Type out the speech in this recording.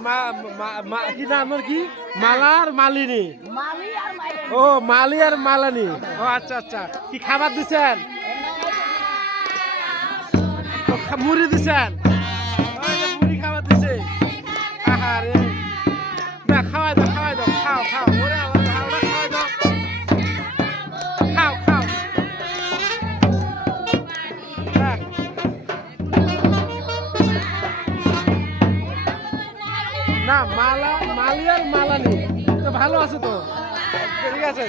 মা- মা- মা- কি নাম ওর কি? মালার মালিনী। ও মালি আর মালানি। ও আচ্ছা আচ্ছা। কি খাবার দিচ্ছেন মুড়ি খাওয়া যে মুড়ি খাবার দিছে। আহারে। না খাওয়াই দাও খাওয়াই দাও। খাও খাও। ওরে না মালা মালিয়ার মালা নেই তো ভালো আছে তো? ঠিক আছে।